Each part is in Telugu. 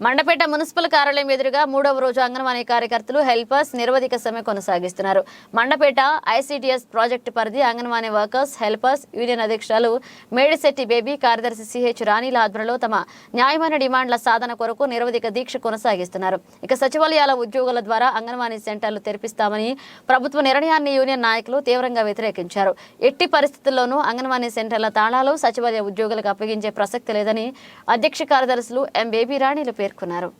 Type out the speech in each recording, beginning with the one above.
మండపేట మున్సిపల్ కార్యాలయం ఎదురుగా మూడవ రోజు అంగన్వాడీ కార్యకర్తలు హెల్పర్స్ నిరవధిక సమ్మె కొనసాగిస్తున్నారు. మండపేట ఐసిడిఎస్ ప్రాజెక్టు పరిధి అంగన్వాడీ వర్కర్స్ హెల్పర్స్ యూనియన్ అధ్యక్షులు మేడిశెట్టి బేబీ, కార్యదర్శి సిహెచ్ రాణిల ఆధ్వర్యంలో తమ న్యాయమైన డిమాండ్ల సాధన కొరకు నిరవధిక దీక్ష కొనసాగిస్తున్నారు. ఇక సచివాలయాల ఉద్యోగుల ద్వారా అంగన్వాడీ సెంటర్లు తెరిపిస్తామని ప్రభుత్వ నిర్ణయాన్ని యూనియన్ నాయకులు తీవ్రంగా వ్యతిరేకించారు. ఎట్టి పరిస్థితుల్లోనూ అంగన్వాడీ సెంటర్ల తాళాలు సచివాలయ ఉద్యోగులకు అప్పగించే ప్రసక్తి లేదని అధ్యక్ష కార్యదర్శులు ఎం బేబీ రాణిలు పేర్కొన్నారు.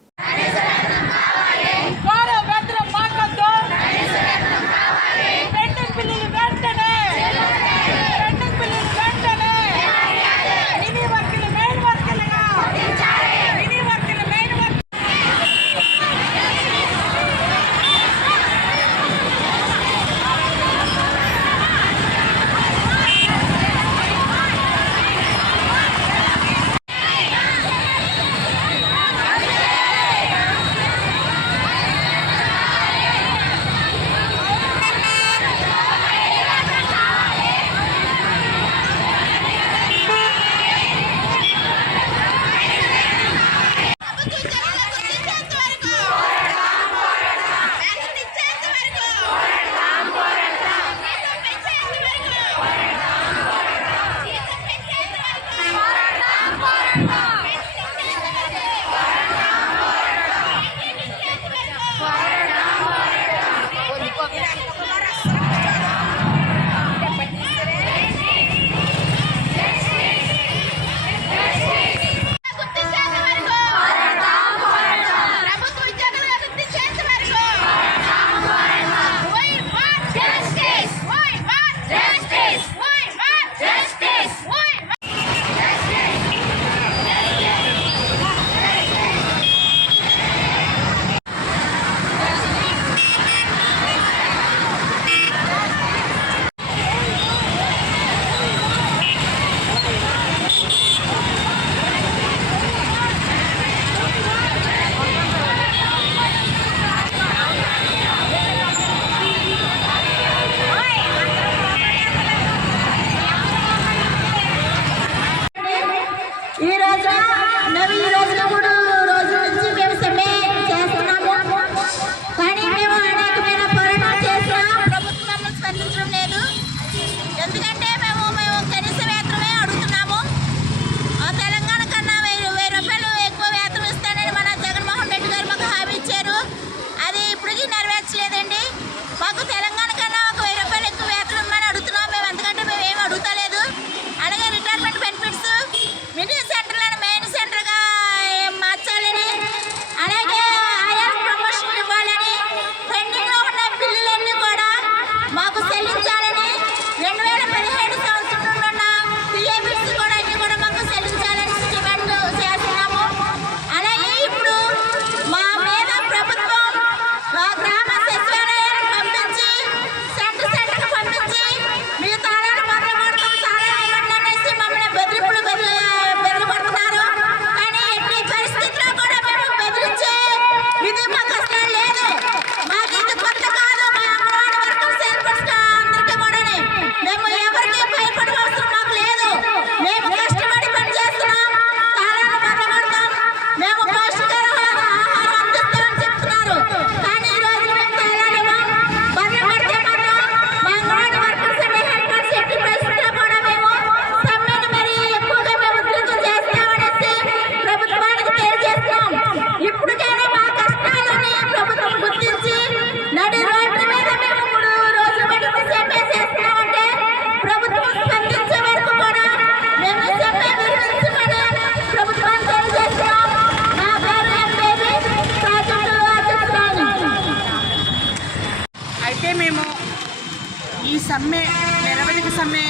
ఈ సమ్మె నిరవధిక సమ్మె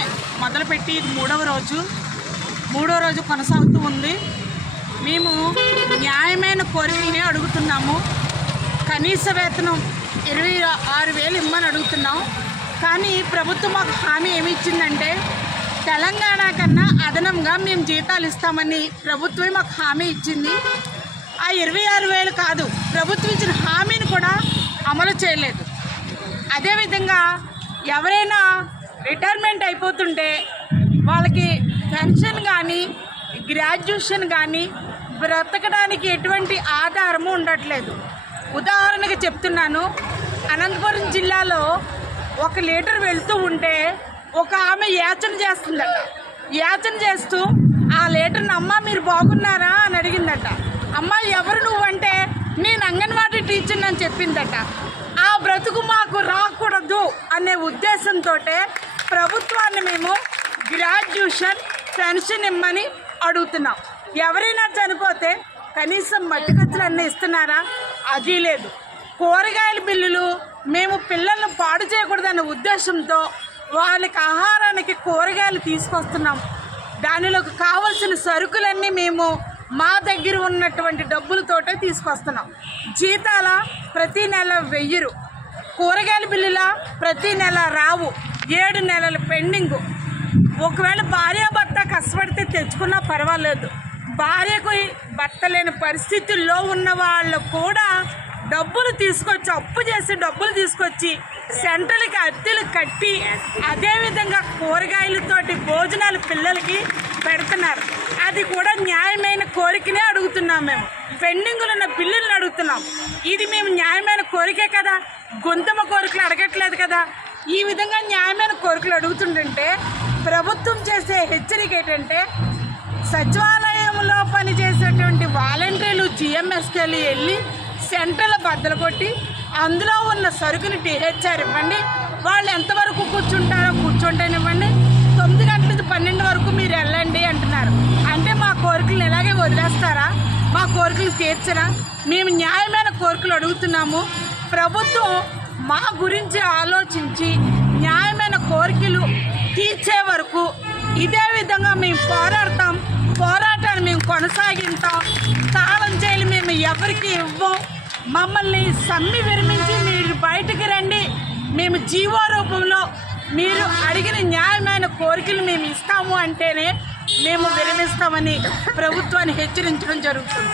మొదలుపెట్టి మూడో రోజు కొనసాగుతూ ఉంది. మేము న్యాయమైన కోరికల్ని అడుగుతున్నాము. కనీస వేతనం 26,000 ఇమ్మని అడుగుతున్నాం. కానీ ప్రభుత్వం మాకు హామీ ఏమి ఇచ్చిందంటే తెలంగాణ కన్నా అదనంగా మేము జీతాలు ఇస్తామని ప్రభుత్వమే మాకు హామీ ఇచ్చింది. ఆ 26,000 కాదు, ప్రభుత్వం ఇచ్చిన హామీని కూడా అమలు చేయలేదు. అదేవిధంగా ఎవరైనా రిటైర్మెంట్ అయిపోతుంటే వాళ్ళకి పెన్షన్ కానీ గ్రాడ్యుయేషన్ కానీ బ్రతకడానికి ఎటువంటి ఆధారము ఉండట్లేదు. ఉదాహరణకి చెప్తున్నాను, అనంతపురం జిల్లాలో 1 లీటర్ వెళ్తూ ఉంటే ఒక ఆమె యాచన చేస్తుందట. యాచన చేస్తూ ఆ లీటర్ని అమ్మ మీరు బాగున్నారా అని అడిగిందట. అమ్మ ఎవరు నువ్వంటే నేను అంగన్వాడీ టీచర్ని అని చెప్పిందట. ఆ బ్రతుకు మాకు రాకూడదు అనే ఉద్దేశంతో ప్రభుత్వాన్ని మేము గ్రాడ్యుయేషన్ పెన్షన్ ఇమ్మని అడుగుతున్నాం. ఎవరైనా చనిపోతే కనీసం మట్టి ఖర్చులన్నీ ఇస్తున్నారా? అది లేదు. కూరగాయల బిల్లులు మేము పిల్లలను పాడు చేయకూడదన్న ఉద్దేశంతో వాళ్ళకి ఆహారానికి కూరగాయలు తీసుకొస్తున్నాం. దానిలోకి కావలసిన సరుకులన్నీ మేము మా దగ్గర ఉన్నటువంటి డబ్బులతోటే తీసుకొస్తున్నాం. జీతాల ప్రతి నెల 1000, కూరగాయల బిల్లుల ప్రతి నెల రావు, 7 నెలల పెండింగు. ఒకవేళ భార్యాభర్త కష్టపడితే తెచ్చుకున్నా పర్వాలేదు. భార్యకు భర్త లేని పరిస్థితుల్లో ఉన్న వాళ్ళు కూడా డబ్బులు తీసుకొచ్చి, అప్పు చేసి డబ్బులు తీసుకొచ్చి సెంట్రల్కి అద్దెలు కట్టి అదేవిధంగా కూరగాయలతోటి భోజనాలు పిల్లలకి పెడుతున్నారు. అది కూడా న్యాయమైన కోరికనే అడుగుతున్నాం. మేము పెండింగులు ఉన్న బిల్లులను అడుగుతున్నాం. ఇది మేము న్యాయమైన కోరికే కదా, గొంతమ కోరికలు అడగట్లేదు కదా. ఈ విధంగా న్యాయమైన కోరికలు అడుగుతుంటే ప్రభుత్వం చేసే హెచ్చరిక ఏంటంటే, సచివాలయంలో పనిచేసేటువంటి వాలంటీర్లు జిఎంఎస్కేలు వెళ్ళి సెంటర్ల బద్దలు కొట్టి అందులో ఉన్న సరుకుని టీహెచ్ఆర్ ఇవ్వండి, వాళ్ళు ఎంతవరకు కూర్చుంటారో కూర్చుంటేనివ్వండి, 9 గంటల నుంచి 12 వరకు మీరు వెళ్ళండి అంటున్నారు. అంటే మా కోరికలను ఇలాగే వదిలేస్తారా? మా కోరికలు తీర్చరా? మేము న్యాయమైన కోరికలు అడుగుతున్నాము. ప్రభుత్వం మా గురించి ఆలోచించి న్యాయమైన కోరికలు తీర్చే వరకు ఇదే విధంగా మేము పోరాడతాం. పోరాటాన్ని మేము కొనసాగిస్తాం. తాళం చేయాలి మేము ఎవరికి ఇవ్వం. మమ్మల్ని సమ్మె విరమించి మీరు బయటికి రండి, మేము జీవో రూపంలో మీరు అడిగిన న్యాయమైన కోరికలు మేము ఇస్తాము అంటేనే మేము విరమిస్తామని ప్రభుత్వాన్ని హెచ్చరించడం జరుగుతుంది.